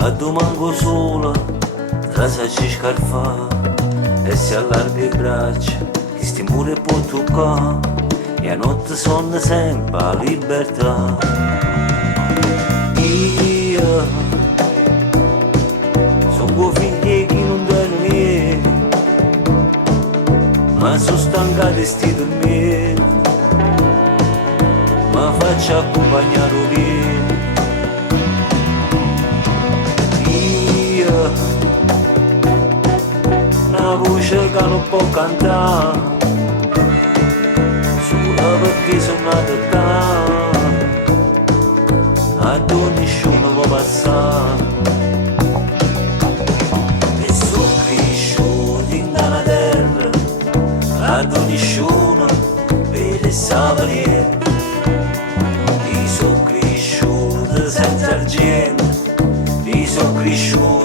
a domango sola, casa ci scarfa e si allarga i braccia, che sti mure può toccare e a notte sonno sempre a libertà. Io sono figli che non danno niente, ma sono stanca di sti dormire, ma faccio accompagnare via. Una voce che non può cantare, solo perché sono nato qua, a nessuno può passare. E sono cresciuto in una terra, a nessuno vede sapere. E sono cresciuto senza argento, e sono cresciuto